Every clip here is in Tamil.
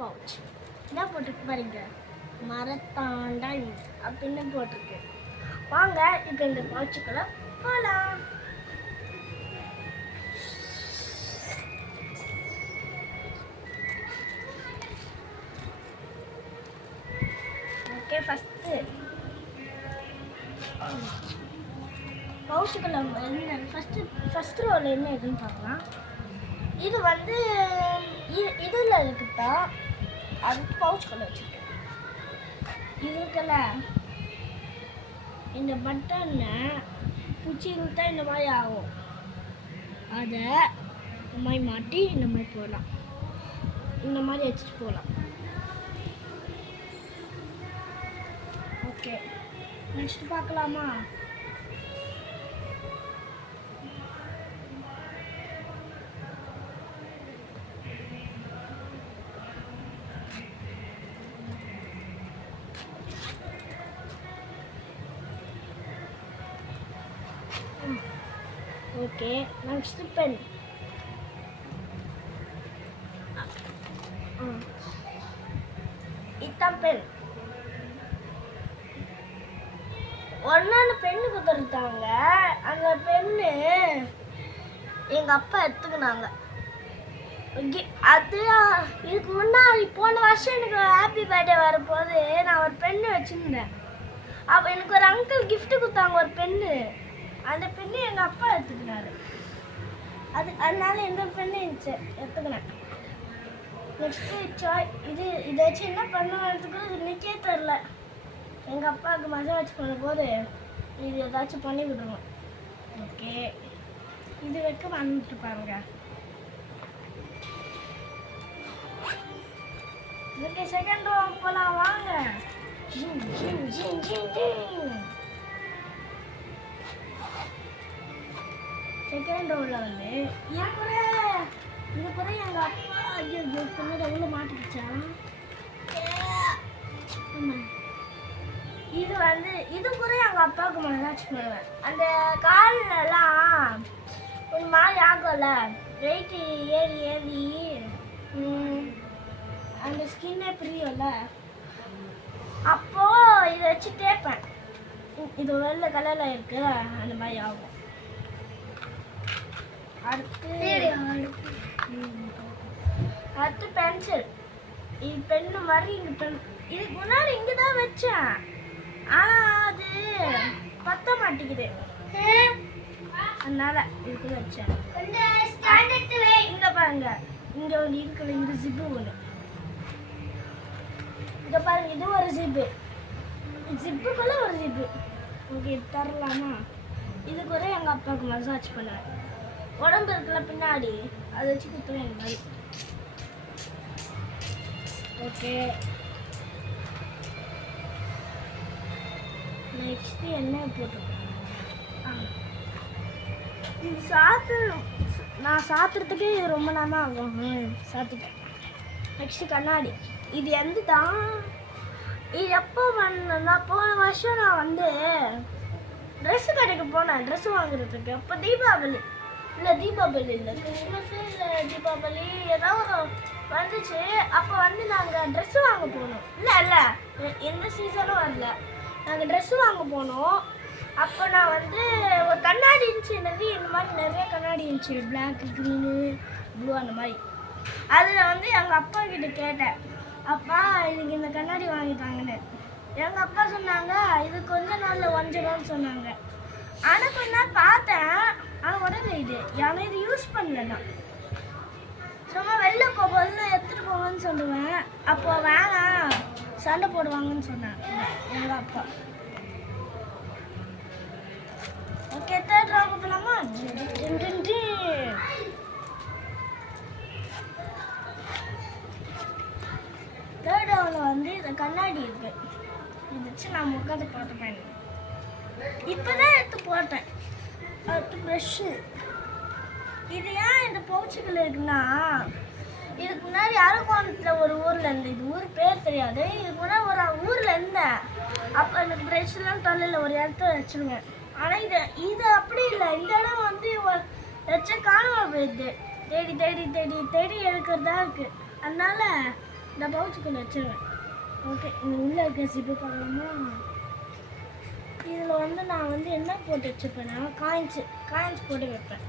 பவுச் என்ன போட்டிருக்கு பாருங்க. மரத்தாண்டான் அப்படின்னு போட்டிருக்கு. வாங்க இப்போ இந்த பவுச்சுக்குள்ள போகலாம் ஓகே ஃபஸ்ட்டு பவுச்சுக்குள்ள என்ன ஃபஸ்ட்டு ஃபஸ்ட் ரோவில் என்ன எதுன்னு பார்க்கலாம். இது வந்து இ- இருக்குதா? அது பவுச்சுக்குள்ள வச்சுருக்கேன். இது இந்த பட்டனை பிடிச்சி இழுத்தா இந்த மாதிரி ஆகும். அதை இந்த மாதிரி மாட்டி இந்த மாதிரி போடலாம். இந்த மாதிரி வச்சுட்டு போகலாம். ஓகே. நெக்ஸ்ட் பார்க்கலாமா? ஓகே நெக்ஸ்ட் பென் இதான் பென் ஒன்னான பெண்ணு கொடுத்துருக்காங்க அந்த பெண்ணு எங்கள் அப்பா எடுத்துக்கினாங்க. அது இதுக்கு முன்னாடி போன வருஷம் எனக்கு ஹாப்பி பர்த்டே வரும்போது நான் ஒரு பெண்ணு வச்சுருந்தேன். அப்போ எனக்கு ஒரு அங்கிள் கிஃப்ட்டு கொடுத்தாங்க ஒரு பெண்ணு அந்த பெண்ணு எங்கள் அப்பா எடுத்துக்கினாரு அது அதனால எந்த ஃப்ரெண்டும் இருந்துச்சு. எடுத்துக்கினேன் நெக்ஸ்ட்டு சாய் இது இதை வச்சு என்ன பண்ணுவாங்கிறதுக்கு இன்னைக்கே தெரில எங்கள் அப்பாவுக்கு மசாஜ் பண்ணும்போது இது ஏதாச்சும் பண்ணி விடுவோம். ஓகே இது வைக்க வந்துட்டு பாருங்க. ஓகே செகண்ட் ரோ போகலாம் வாங்க. ஜிங் ஜிங் ஜிங் ஜிங் ஜிங் செகண்ட் ரவுண்டில் வந்து என் கூட இது கூட எங்கள் அப்பா? ஐயோ ஐயோ பொண்ணு உள்ள மாட்டிக்கிச்சான் இது வந்து இது கூட எங்கள் அப்பாவுக்கு மசாஜ் பண்ணுவேன் அந்த கால்லலாம் ஒரு மாதிரி ஆகும்ல? வெயிட் ஏறி ஏறி அந்த ஸ்கின்னே பிரியும்ல? அப்போது இதை வச்சு தேய்ப்பேன். இது வெள்ளை கலரில் இருக்குல்ல அந்த மாதிரி ஆகும். அடுத்து அடுத்து பென்சில் இது பெண்ணு மாதிரி இங்கே பெண் இதுக்கு முன்னாடி இங்கே தான் வச்சேன் ஆனால் அது பத்த மாட்டேங்குது அதனால இதுக்கு வச்சேன் இங்கே பாருங்க இங்கே ஒன்று இருக்குது இந்த ஜிப்பு ஒன்று இங்கே பாருங்க இது ஒரு ஜிப்பு ஜிப்புக்குள்ளே ஒரு ஜிப்பு ஓகே தரலாமா இதுக்கு ஒரு எங்கள் அப்பாவுக்கு மசாஜ் பண்ணுவேன் உடம்பு இருக்குல்ல பின்னாடி அதை வச்சு குத்துவேன் இந்த மாதிரி. ஓகே நெக்ஸ்ட் என்ன போட்டுருக்கோம் ஆ. இது சாத்து நான் சாத்துறதுக்கே இது ரொம்ப நேரம் ஆகும். சாத்துட்டேன். நெக்ஸ்ட் கண்ணாடி. இது எந்த தான் இது எப்போ பண்ணா போன வருஷம் நான் வந்து ட்ரெஸ் கடைக்கு போனேன். ட்ரெஸ் வாங்குறதுக்கு. அப்போ தீபாவளி. இல்லை தீபாவளி இல்லை. கிறிஸ்மஸ் இல்லை தீபாவளி ஏதோ ஒரு வந்துச்சு. அப்போ வந்து நாங்கள் ட்ரெஸ்ஸு வாங்க போனோம். இல்லை இல்லை. எந்த சீசனும் வரல. நாங்கள் ட்ரெஸ்ஸு வாங்க போனோம். அப்போ நான் வந்து ஒரு கண்ணாடி இருந்துச்சு என்னது? இந்த மாதிரி நிறைய கண்ணாடி இருந்துச்சு. பிளாக் க்ரீனு ப்ளூ அந்த மாதிரி. அதில் வந்து எங்கள் அப்பா கிட்ட கேட்டேன். அப்பா எனக்கு இந்த கண்ணாடி வாங்கிட்டாங்கன்னு. எங்கள் அப்பா சொன்னாங்க இது கொஞ்ச நாளில் ஒஞ்சிடும்னு சொன்னாங்க. ஆனால் கொஞ்ச நாள் பார்த்தேன். ஆனால் உடனே இது யானை இது யூஸ் பண்ணலாம் சும்மா வெளில போகும்போது எடுத்துகிட்டு போங்கன்னு சொல்லுவேன். அப்போ வேணாம் சண்டை போடுவாங்கன்னு சொன்னாங்க எங்கள் அப்பா. ஓகே தேர்ட் ரவுண்ட் போகலாமா தேர்ட் ரவுண்டில் வந்து இந்த கண்ணாடி இருக்கு. இது வச்சு நான் முகத்தை போட்டுப்பேன் இப்போ தான் எடுத்து போட்டேன். ப்ரெஷ்ஷு இது ஏன் இந்த பவுச்சுகள் இருக்குன்னா இதுக்கு முன்னாடி அரக்கோணத்தில் ஒரு ஊரில் இருந்து இது ஊர் பேர் தெரியாது. இதுக்கு முன்னாடி ஒரு ஊரில் இருந்தேன். அப்போ எனக்கு ப்ரெஷ்லாம் தொல்லையில் ஒரு இடத்துல வச்சுருவேன் ஆனால் இது இது அப்படி இல்லை. இந்த இடம் வந்து வச்ச காணாம போயிடுது தேடி தேடி தேடி தேடி எடுக்கிறதா இருக்குது அதனால இந்த பவுச்சுக்குள்ளே வச்சுருவேன் ஓகே இந்த உள்ளே இருக்க சிப்பு பார்க்கலாமா? இதில் வந்து நான் வந்து என்ன போட்டு வச்சுப்பேன்னா காயின்ஸு காயின்ஸ் போட்டு வைப்பேன்.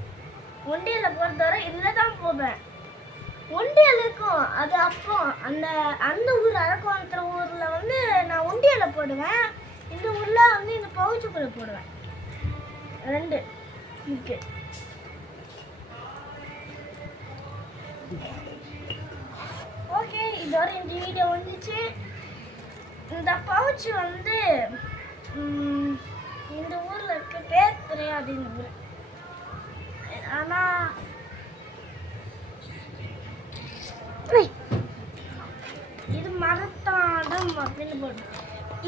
ஒண்டியில் பொறுத்தவரை இதில் தான் போவேன். ஒண்டியல் இருக்கும். அது அப்போ அந்த அந்த ஊர் அரக்கோணத்துல ஊரில் வந்து நான் ஒண்டியில் போடுவேன். இந்த ஊரில் வந்து இந்த பவுச்சுக்குள்ளே போடுவேன். ரெண்டு. இருக்கு. ஓகே இதோட இந்த வீடியோ வந்துச்சு இந்த பவுச் வந்து இந்த ஊரில் இருக்க பேர் தெரியாது இந்த ஊர். ஆனால் இது மரத்தாடம் அப்படின்னு போட்டு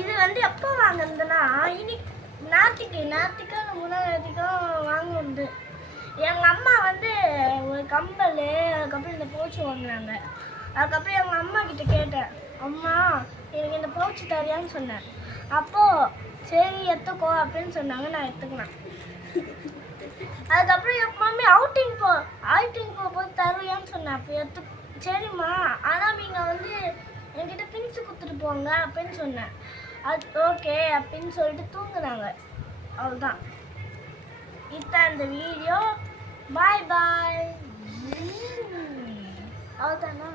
இது வந்து எப்போ வாங்குனதுன்னா இனி நாத்திக்கு நாத்திக்கோ முன்னாள் நாத்திக்கோ வாங்குறது எங்கள் அம்மா வந்து ஒரு கம்பல் அதுக்கப்புறம் இந்த பவுச்சு வாங்கினாங்க. அதுக்கப்புறம் எங்கள் அம்மா கிட்ட கேட்டேன் அம்மா எனக்கு இந்த பவுச்சு தரியான்னு சொன்னேன் அப்போது சரி எடுத்துக்கோ அப்படின்னு சொன்னாங்க. நான் எடுத்துக்கினேன் அதுக்கப்புறம் என் மம்மி அவுட்டிங் போ அவுட்டிங் போகும்போது தருவியான்னு சொன்னேன். அப்போ எடுத்து சரிம்மா ஆனால் நீங்கள் வந்து என்கிட்ட திங்ஸு கொடுத்துட்டு போங்க அப்படின்னு சொன்னேன். அது ஓகே அப்படின்னு சொல்லிட்டு தூங்குனாங்க. அவ்வளோதான் இதுதான் இந்த வீடியோ பாய் பாய் அவ்வளோதானா